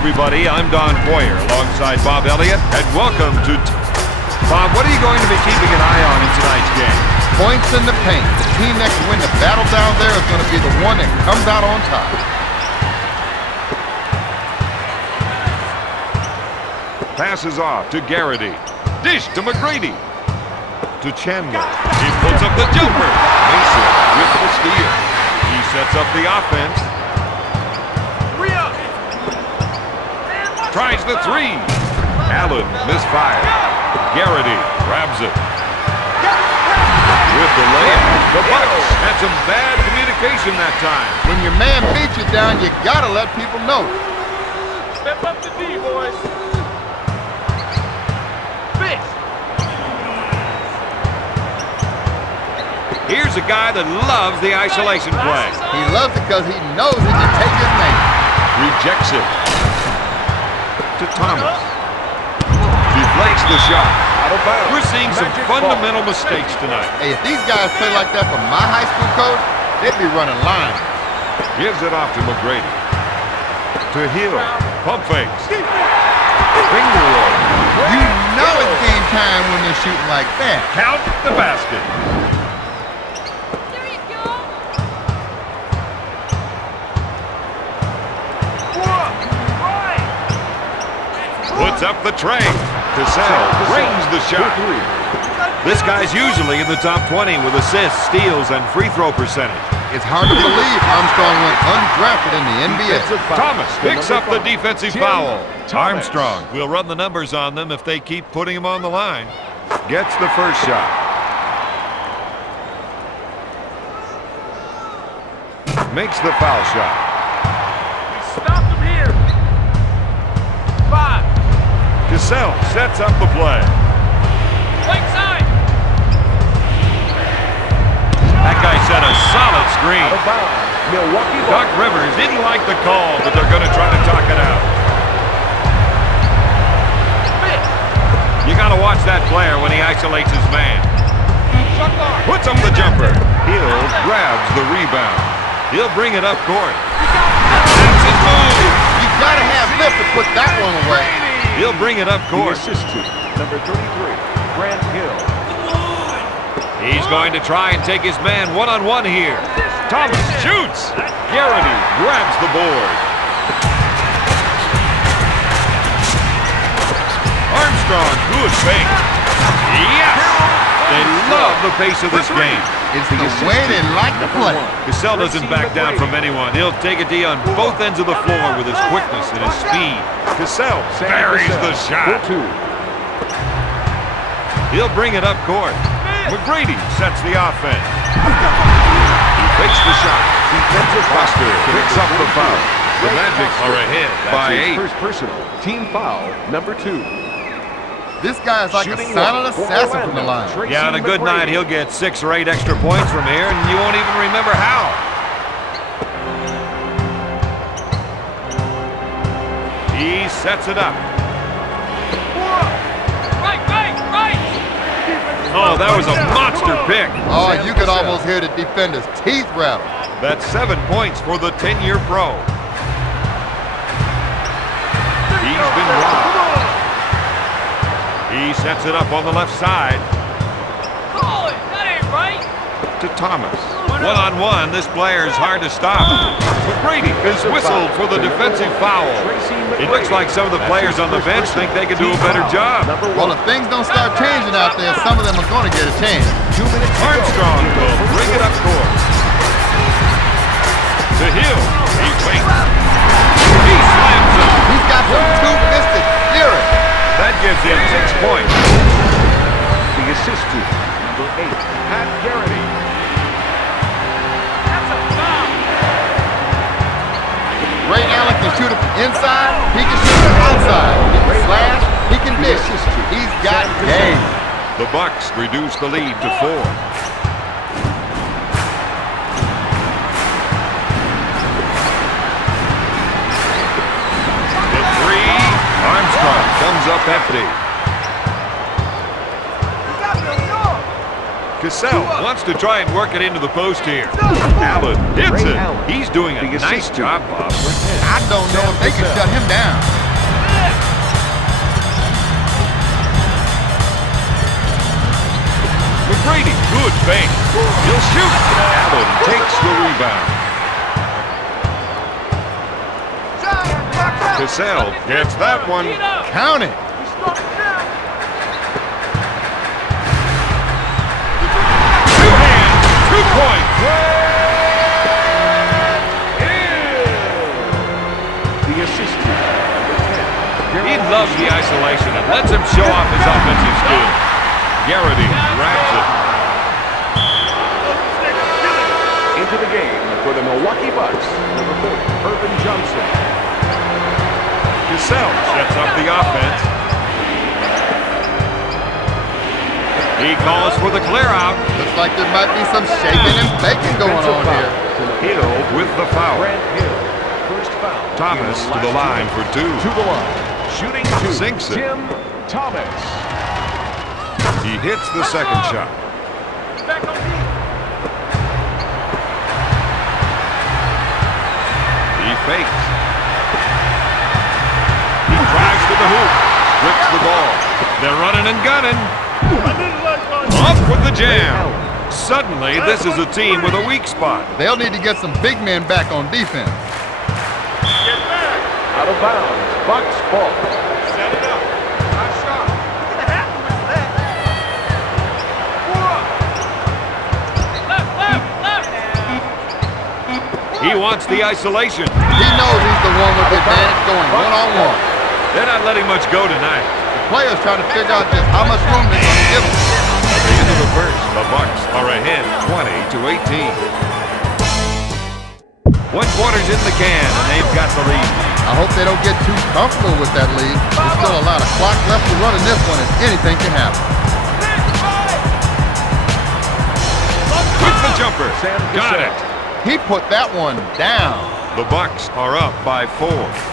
everybody. I'm Don Boyer alongside Bob Elliott, and welcome to... Bob, what are you going to be keeping an eye on in tonight's game? Points in the paint. The team that can win the battle down there is going to be the one that comes out on top. Passes off to Garrity. Dish to McGrady. To Chandler. He puts up the jumper. Mason with the steal. He sets up the offense. Tries the three. Allen misfired. Garrity grabs it. With the layup. The Bucks had some bad communication that time. When your man beats you down, you got to let people know. Step up to D, boys. Bitch. Here's a guy that loves the isolation play. He loves it because he knows he can take his man. Rejects it. To Thomas. Deflects the shot. We're seeing some fundamental mistakes tonight. Hey, if these guys play like that for my high school coach, they'd be running line. Gives it off to McGrady. To Hill. Pump fakes. Finger roll. You know it's game time when they're shooting like that. Count the basket. There you go. Puts up the tray. Cassell brings the shot. This guy's usually in the top 20 with assists, steals, and free throw percentage. It's hard to believe Armstrong went undrafted in the NBA. Thomas picks up the defensive foul. Armstrong will run the numbers on them if they keep putting him on the line. Gets the first shot. Makes the foul shot. Stop him here. 5. Cassell sets up the play. Right side. That guy set a solid screen. Milwaukee. Doc Rivers didn't like the call, but they're going to try to talk it out. You got to watch that player when he isolates his man. Puts up the jumper. Hill grabs the rebound. He'll bring it up court. That's his move. You got to have lift to put that one away. He'll bring it up court. Assist to number 33, Grant Hill. He's going to try and take his man one-on-one here. Thomas shoots. Garrity grabs the board. Armstrong, good fake. Yes! They love the pace of this game. It's the way they like to play. Cassell doesn't back down from anyone. He'll take a D on both ends of the floor with his quickness and his speed. Cassell buries the shot. He'll bring it up court. McGrady sets the offense. He fakes the shot. Defensive Foster picks up the foul. The Magic are ahead by 8. First personal. Team foul number 2. This guy is like a silent assassin from the line. Yeah, on a good night, he'll get 6 or 8 extra points from here, and you won't even remember how. He sets it up. Right. Oh, that was a monster pick. Oh, you could almost hear the defender's teeth rattle. That's 7 points for the 10-year pro. He's been robbed. He sets it up on the left side. Call it. That ain't right. To Thomas. One-on-one, this player is hard to stop. McGrady is whistled for the defensive foul. It looks like some of the players on the bench think they can do a better job. Well, if things don't start changing out there, some of them are going to get a chance. Armstrong will bring it up court. To Hill. He fakes. He slams it. He's got some two-fisted fury. That gives him 6 points. The assist to number 8, Pat Garrity. That's a foul. Ray Allen can shoot it inside. He can shoot it outside. He can slash. He can dish. He's got game. The Bucks reduce the lead to 4. The 3. Armstrong comes up empty. Cassell wants to try and work it into the post here. Allen hits it. He's doing a nice job, Bob. I don't know if they can shut him down. McGrady, good fake. He'll shoot. Allen takes the rebound. Cassell gets that one. Count it. Two hands, 2 points. The assistant. He loves the isolation and lets him show off his offensive skills. Garrity grabs it. Into the game for the Milwaukee Bucks, number 40, Urban Johnson. Cassell sets up the offense. He calls for the clear out. Looks like there might be some shaking and baking going on here. Hill with the foul. Grant Hill, first foul. Thomas to the line for 2. To the line, shooting 2. Sinks it. Tim Thomas. He hits the second shot. Back on me. He fakes. He drives to the hoop. Rips the ball. They're running and gunning. Up with the jam. Suddenly, this is a team with a weak spot. They'll need to get some big men back on defense. Out of bounds, Bucks ball. Set it up. Nice shot. Look at the half that. Left. He wants the isolation. He knows he's the one with the advantage going one-on-one. They're not letting much go tonight. The players trying to figure out just how much room they're going to give him. At the end of the first, the Bucks are ahead 20-18. 1 quarter's in the can, and they've got the lead. I hope they don't get too comfortable with that lead. There's still a lot of clock left to run in this one, and anything can happen. With the jumper. Got it. He put that one down. The Bucks are up by 4.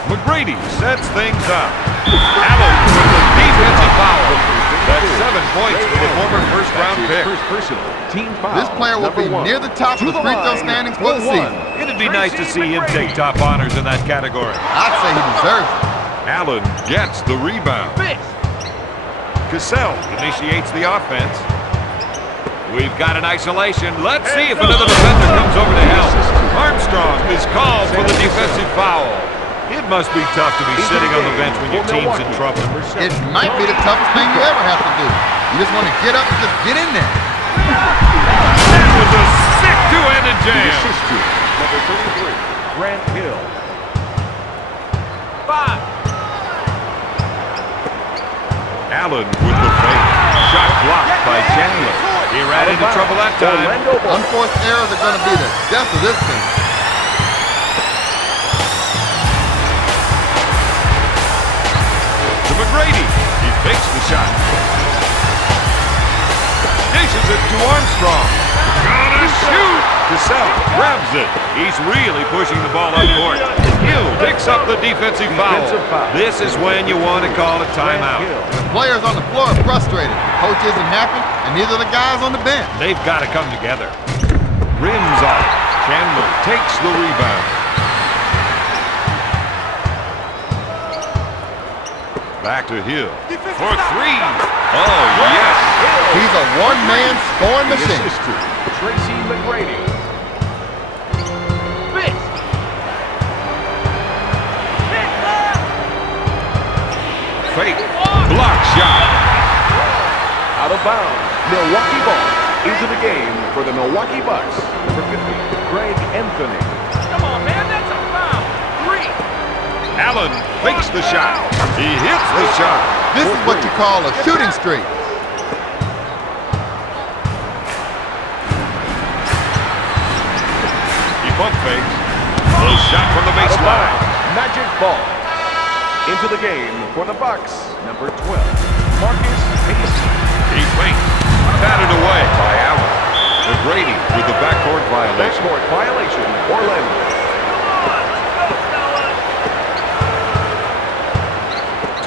McGrady sets things up. Allen with the defensive foul. That's 7 points for the former first-round pick. First personal, team foul. This player will be near the top of the free throw standings for the season. It'd be nice to see him take top honors in that category. I'd say he deserves it. Allen gets the rebound. Cassell initiates the offense. We've got an isolation. Let's see if another defender comes over to help. Armstrong is called for the defensive foul. It must be tough to be sitting on the bench when your team's in trouble. It might be the toughest thing you ever have to do. You just want to get up and just get in there. That was a sick two-handed The jam. assistant, number 33, Grant Hill. 5. Allen with the fake. Shot blocked by Chandler. He ran into trouble that time. Unforced errors are going to be the death of this team. To McGrady. He fakes the shot. Dishes it to Armstrong. Gonna shoot! Cassell grabs it. He's really pushing the ball up court. Hill picks up the defensive foul. This is when you want to call a timeout. The players on the floor are frustrated. The coach isn't happy, and neither are the guys on the bench. They've got to come together. Rims off. Chandler takes the rebound. Back to Hill for 3. Oh, yes. He's a one-man scoring The machine. assistant, Tracy McGrady. Fake. Block shot. Out of bounds. Milwaukee ball into the game for the Milwaukee Bucks. Number 50, Greg Anthony. Come on, man. That's a foul. 3. Allen fakes the shot. He hits the shot. This is what you call a shooting streak. He pump fakes. Little shot from the baseline. Magic ball into the game for the Bucks. Number 12, Marcus Hasty. He fakes. Batted away by Allen. McGrady with the backcourt violation. Backcourt violation, Orlando.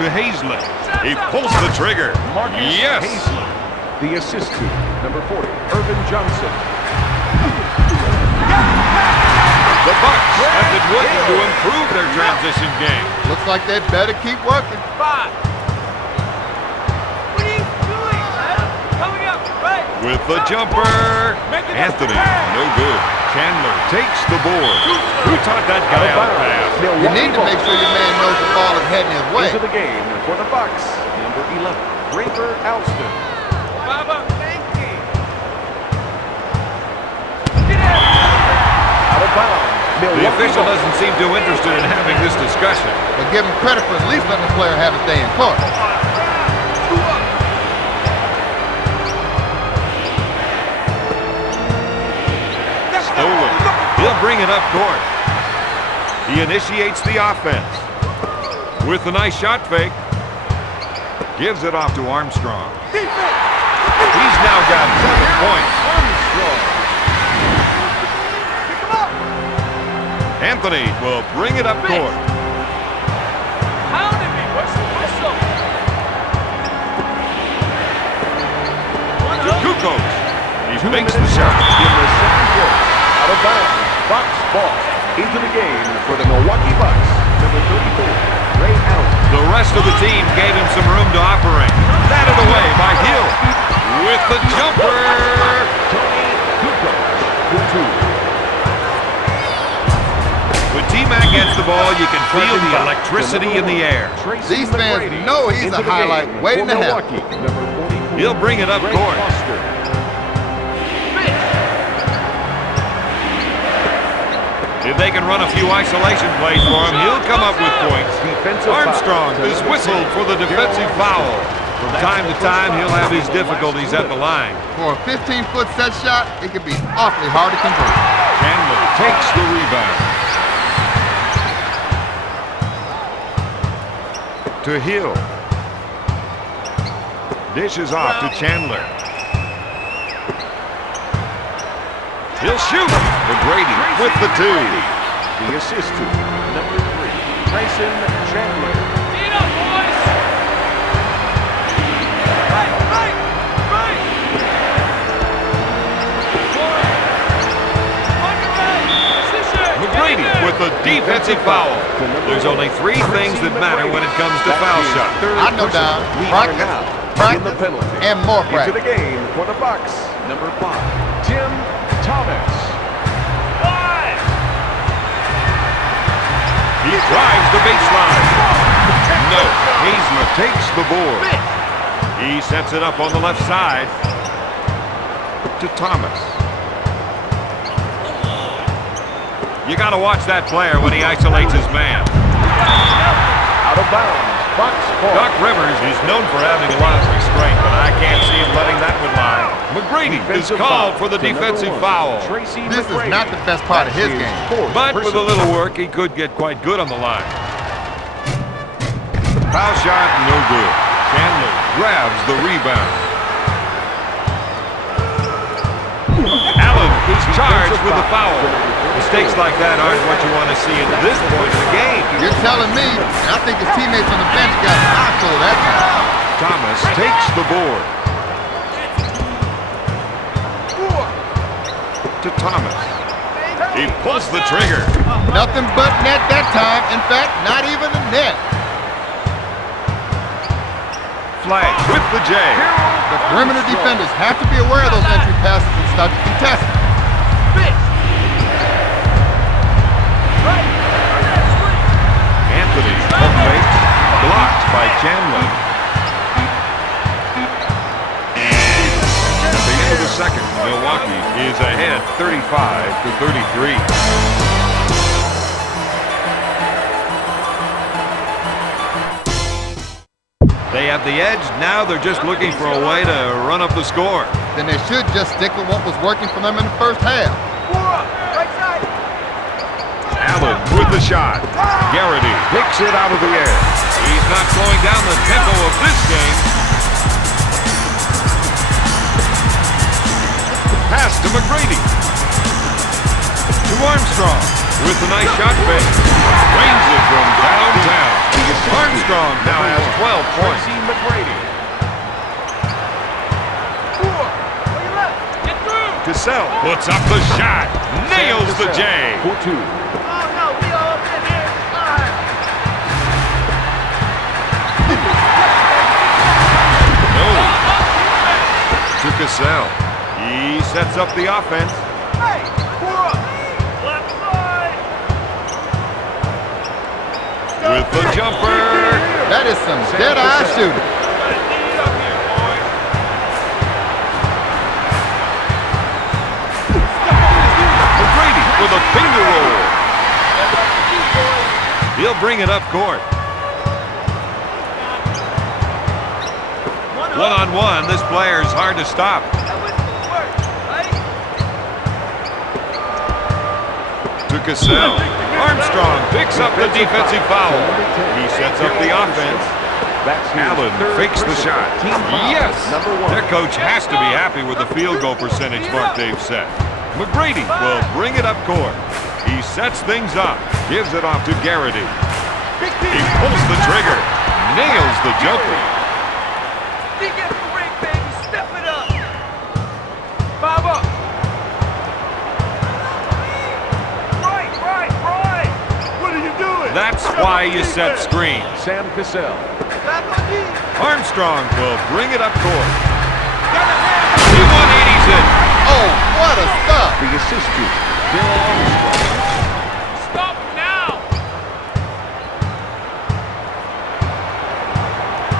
To Hazlett. He pulls the trigger. Marcus Yes. Hasty. The assist to number 40, Irvin Johnson. The Bucks have been working to improve their transition game. Looks like they better keep working. 5. What are you doing, man? Coming up, right? With the jumper, Anthony, no good. Chandler takes the board. Who taught that guy how to pass? You need to make sure your man knows the ball is heading his way. Into the game for the Bucks, number 11, Rafer Alston. Baba, thank you. Out of bounds. The official doesn't seem too interested in having this discussion. But give him credit for at least letting the player have his day in court. Stolen. He'll bring it up court. He initiates the offense. With a nice shot fake. Gives it off to Armstrong. He's now got 7 points. Anthony will bring it up court. Pounding me. What's the whistle? To Kukos. He makes the shot. In the second quarter, out of bounds, Bucks ball into the game for the Milwaukee Bucks, number 34, Ray Allen. The rest of the team gave him some room to operate. Batted away by Hill. With the jumper. Tony Kukos. When T-Mac gets the ball, you can feel the electricity in the air. These fans know he's a highlight waiting to happen. He'll bring it up court. If they can run a few isolation plays for him, he'll come up with points. Armstrong is whistled for the defensive foul. From time to time, he'll have his difficulties at the line. For a 15-foot set shot, it can be awfully hard to convert. Chandler takes the rebound. To Hill. Dishes off to Chandler. He'll shoot. McGrady with the 2. The assist to number 3, Tyson Chandler. Beat up, boys. Right. McGrady with a defensive foul. There's only 3 things that matter when it comes to foul shots. I know, Don. Practice, and more Into the practice. game for the Bucks, number 5, Tim Thomas. He drives the baseline. No, Hazelmer takes the board. He sets it up on the left side to Thomas. You got to watch that player when he isolates his man. Out of bounds. Bucks ball. Doc Rivers is known for having a lot of restraint, but I can't see him letting that one lie. McGrady is called for the defensive foul. This is not the best part of his game. But with a little work, he could get quite good on the line. Foul shot, no good. Chandler grabs the rebound. Allen is charged with the foul. Mistakes like that aren't what you want to see at this point in the game. You're telling me, I think his teammates on the bench got an eyeful that time. Thomas takes the board. To Thomas. He pulls the trigger. Nothing but net that time. In fact, not even a net. Flag with the J. The perimeter defenders have to be aware of those entry passes and start to contest them. Anthony fakes, blocked by Chandler. At the end of the second, Milwaukee is ahead 35-33. They have the edge. Now they're just looking for a way to run up the score. Then they should just stick with what was working for them in the first half. Right side. Allen with the shot. Garrity picks it out of the air. He's not slowing down the tempo of this game. Pass to McGrady. To Armstrong with the nice shot fake. Rains it from downtown. Armstrong now has 12 points. McGrady. Cassell puts up the shot. Nails the J. For two. Oh, no, we all been here. No. To Cassell. He sets up the offense. Hey, we're up. Left side. With the jumper. That is some dead-eye shooting. McGrady with a finger roll. He'll bring it up court. One-on-one, this player's hard to stop. To Cassell. Armstrong picks up the defensive foul. He sets up the offense. Allen fakes the shot. Yes! Their coach has to be happy with the field goal percentage mark they've set. McGrady will bring it up court. He sets things up. Gives it off to Garrity. He pulls the trigger. Nails the jumper. Step it up. 5 up. Right. What are you doing? That's why you set screens. Sam Cassell. Back on me. Armstrong will bring it up court. He 180s it. Oh, what a stop. The assist to Bill Armstrong. Stop now.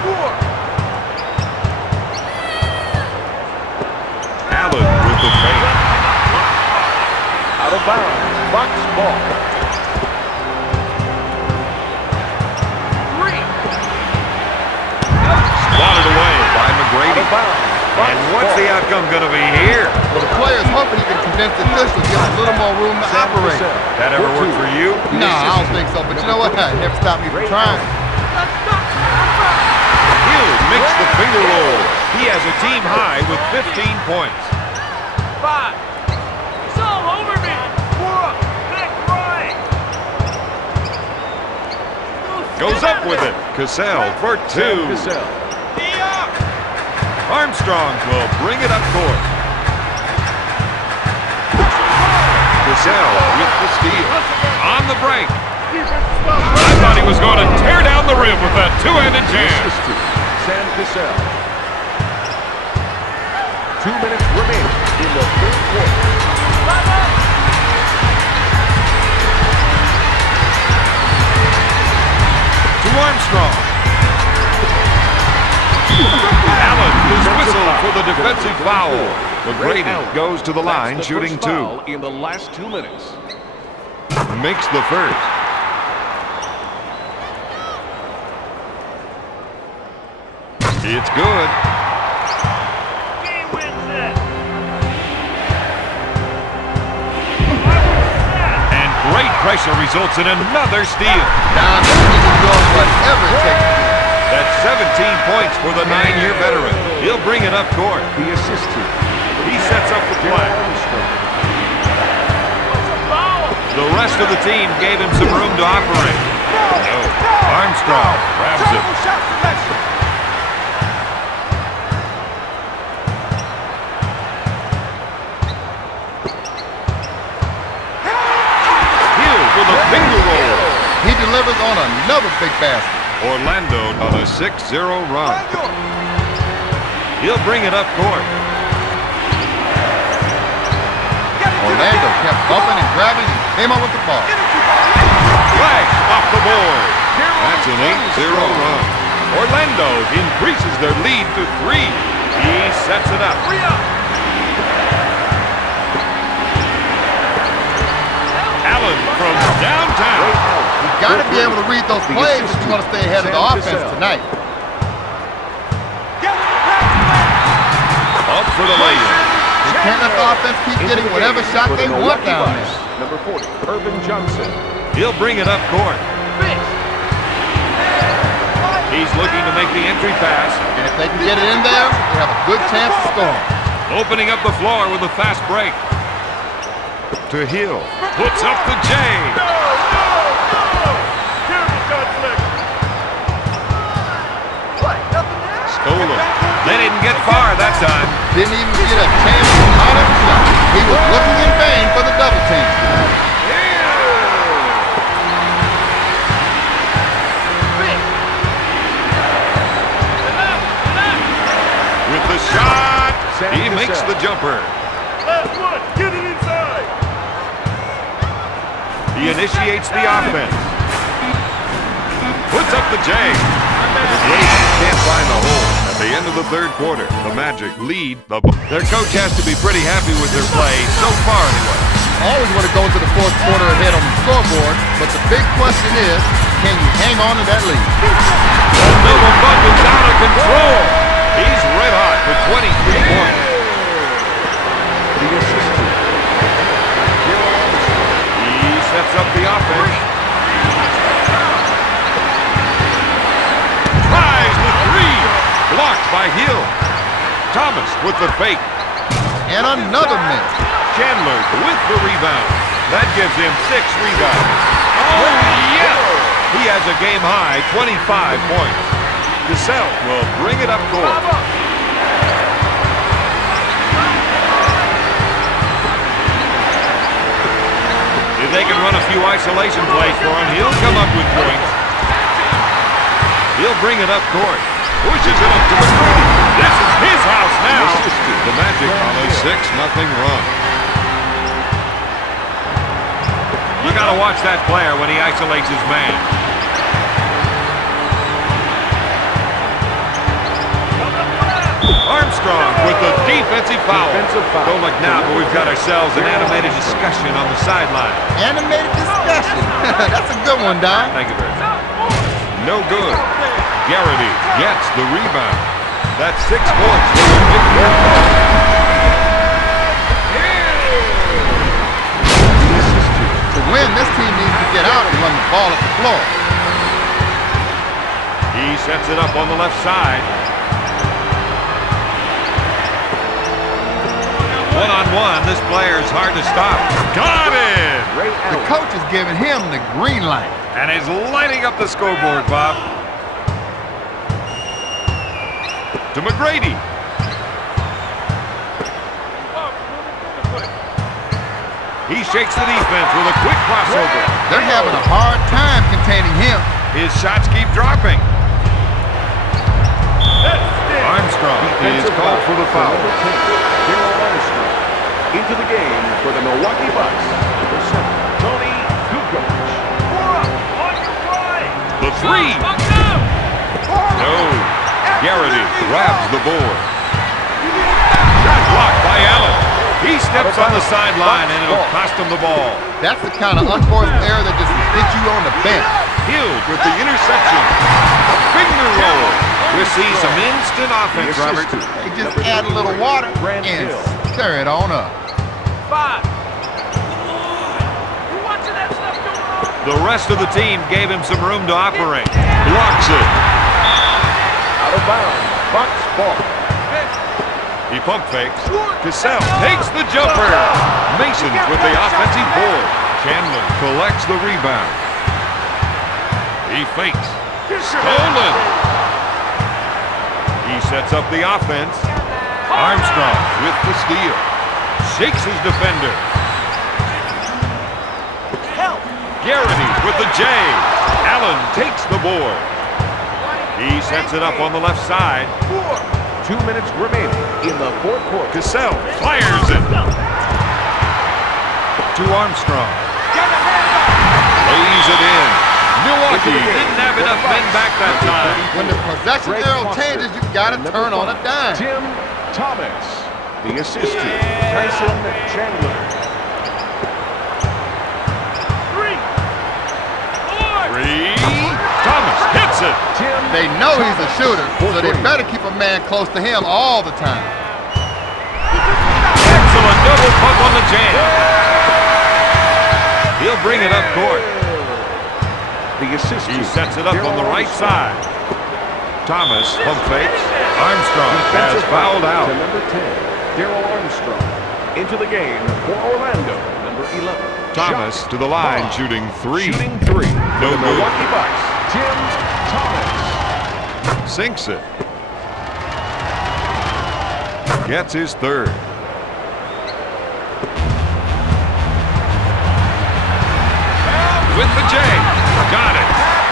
4. Allen with the fake. Out of bounds. Bucks ball. 3. Swatted away by McGrady. And what's the outcome going to be here? Well, the player's hoping he can convince the officials to give a little more room to operate. That ever worked for you? No, I don't think so. But you know what? It never stopped me from trying. Hill makes the finger roll. He has a team high with 15 points. 5. It's all over me. 4 up. Back right. Goes up with it. Cassell for 2. Cassell. Armstrong will bring it up court. Cassell with the steal. On the break. I thought he was going to tear down the rim with that two-handed jam. Sam Cassell. 2 minutes remaining in the third quarter. To Armstrong. Allen is whistled for the defensive foul. McGrady goes to the line, shooting 2. In the last 2 minutes. Makes the first. It's good. He wins it. And great pressure results in another steal. Now, this is doing whatever it takes. That's 17 points for the 9-year veteran. He'll bring it up court. The assist to He sets up the play. The rest of the team gave him some room to operate. No. Armstrong grabs it. Hill with a finger roll. He delivers on another big basket. Orlando on a 6-0 run. He'll bring it up court. Orlando kept bumping and grabbing and came up with the ball. Flag off the board. That's an 8-0 run. Orlando increases their lead to 3. He sets it up. Allen from downtown. You've got to be able to read those plays if you want to stay ahead of the offense tonight. Up for the layup. You can't let the offense keep getting whatever shot they want down there. Number 40, Urban Johnson. He'll bring it up court. He's looking to make the entry pass. And if they can get it in there, they have a good chance of scoring. Opening up the floor with a fast break. To Hill. Puts up the J. Scola. They didn't get far that time. Didn't even get a chance to line up a shot. Last one. Get it inside. He initiates the offense. Puts up the J. Can't find the hole. At the end of the third quarter, the Magic lead the ball. Their coach has to be pretty happy with their play so far anyway. Always want to go into the fourth quarter ahead on the scoreboard, but the big question is, can you hang on to that lead? The double bump is out of control. He's red hot for 23 points. The assistant. He sets up the offense. Tries the three. Blocked by Hill. Thomas with the fake. And another miss. Chandler with the rebound. That gives him 6 rebounds. Oh, yes! He has a game-high 25 points. Cassell will bring it up court. If they can run a few isolation plays for him, he'll come up with points. He'll bring it up court. Pushes it up to McGrady. This is his house now. The Magic on a 6-0 run. You got to watch that player when he isolates his man. Armstrong with the defensive foul. Don't look now, but we've got ourselves an animated discussion on the sideline. Animated discussion. That's a good one, Don. Thank you very much. No good. Garrity gets the rebound. That's 6 points for the victory. To win, this team needs to get out and run the ball at the floor. He sets it up on the left side. One-on-one, this player is hard to stop. Got it! The coach is giving him the green light. And is lighting up the scoreboard, Bob. To McGrady. He shakes the defense with a quick crossover. They're having a hard time containing him. His shots keep dropping. Armstrong is called for the foul. Armstrong into the game for the Milwaukee Bucks. Tony Kukoc. The three. No. Garrity grabs the board. Shot blocked by Allen. He steps on the sideline and it'll cost him the ball. That's the kind of unforced error that just gets you on the bench. Hill with the interception. A finger roll. We'll see some instant offense, Robert. They just add a little water and stir it on up. 5. You watching that stuff going on? The rest of the team gave him some room to operate. Blocks it. Out of bounds. Bucks ball. He pump fakes. Cassell takes the jumper. Mason with the offensive board. Chandler collects the rebound. He fakes. Stolen. He sets up the offense. Armstrong with the steal. Shakes his defender. Garrity with the J. Allen takes the board. He sets it up on the left side. 2 minutes remaining in the fourth quarter. Cassell fires it. To Armstrong. Lays it in. Milwaukee didn't have enough men back that time. When the possession arrow changes, you got to turn on a dime. Tim Thomas, the assistant. Tyson Chandler. 3. Thomas hits it. They know he's a shooter, so they better keep a man close to him all the time. Excellent double pump on the jam. He'll bring it up court. The assistant. He sets it up on the right side. Thomas pump fakes. Armstrong has fouled out. To number 10, Daryl Armstrong. Into the game for Orlando, number 11. Thomas to the line, shooting 3. Shooting 3. No the good. Milwaukee Bucks. Tim Thomas. Sinks it. Gets his third. With the J. Got it.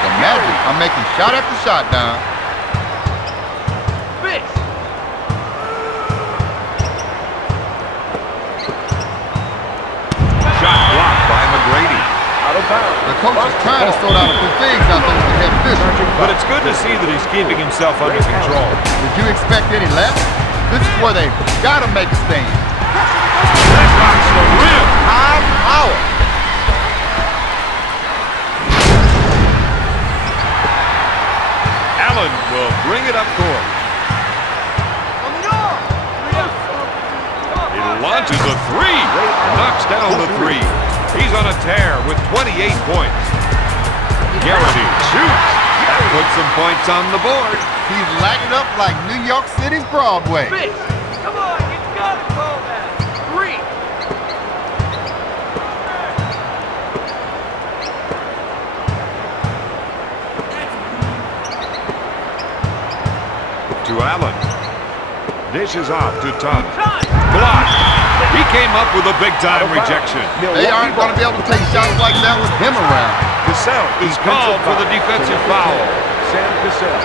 The Magic are making shot after shot, Don. foul. The coach is trying to sort out a few things out there with the head official. But it's good to see that he's keeping himself under control. Did you expect any less? This is where they got to make a stand. That rocks the rim. High power. Allen will bring it up court. He launches a three. Knocks down the three. He's on a tear with 28 points. Garrity shoots. That puts some points on the board. He's lighting up like New York City's Broadway. Bitch, come on, you gotta call that. 3. To Allen. Dishes off to Tuck. Blocked. He came up with a big-time rejection. They aren't going to be able to take shots like that with him around. Cassell is called for the defensive foul. Sam Cassell.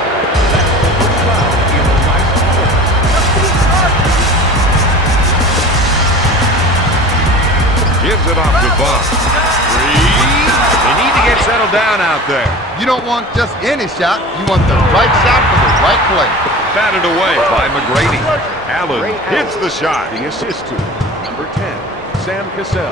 Gives it off to Buck. Three. They need to get settled down out there. You don't want just any shot. You want the right shot for the right play. Batted away by McGrady. Allen hits the shot. The assist to number 10, Sam Cassell.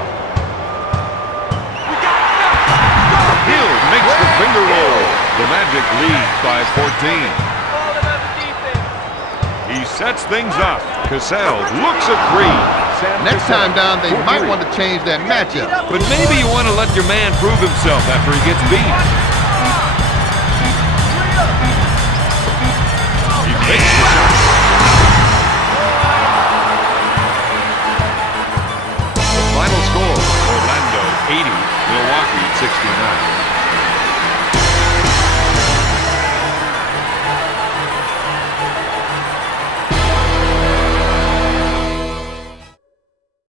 Hill makes the finger roll. The Magic lead by 14. He sets things up. Cassell looks a three. Next time down, they might want to change that matchup. But maybe you want to let your man prove himself after he gets beat. He makes the shot. The final score, Orlando 80, Milwaukee 69.